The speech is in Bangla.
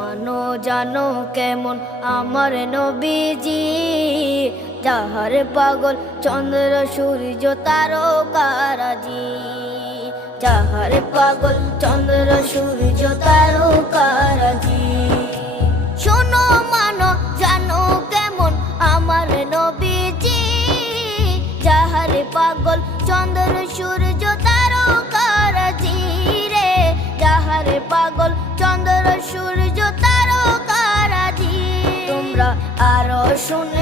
মানো জানো কেমন আমার নবীজি, যাহার পাগল চন্দ্র সূর্য তারকারাজি, যাহার পাগল চন্দ্র সূর্য তারকারাজি। শোনো মানো জানো কেমন আমার নবীজি, যাহার পাগল চন্দ্র সূর্য তারকারাজি রে, যাহার পাগল চন্দ্র সূর্য তারকারাজি। তোমরা আরো শুনে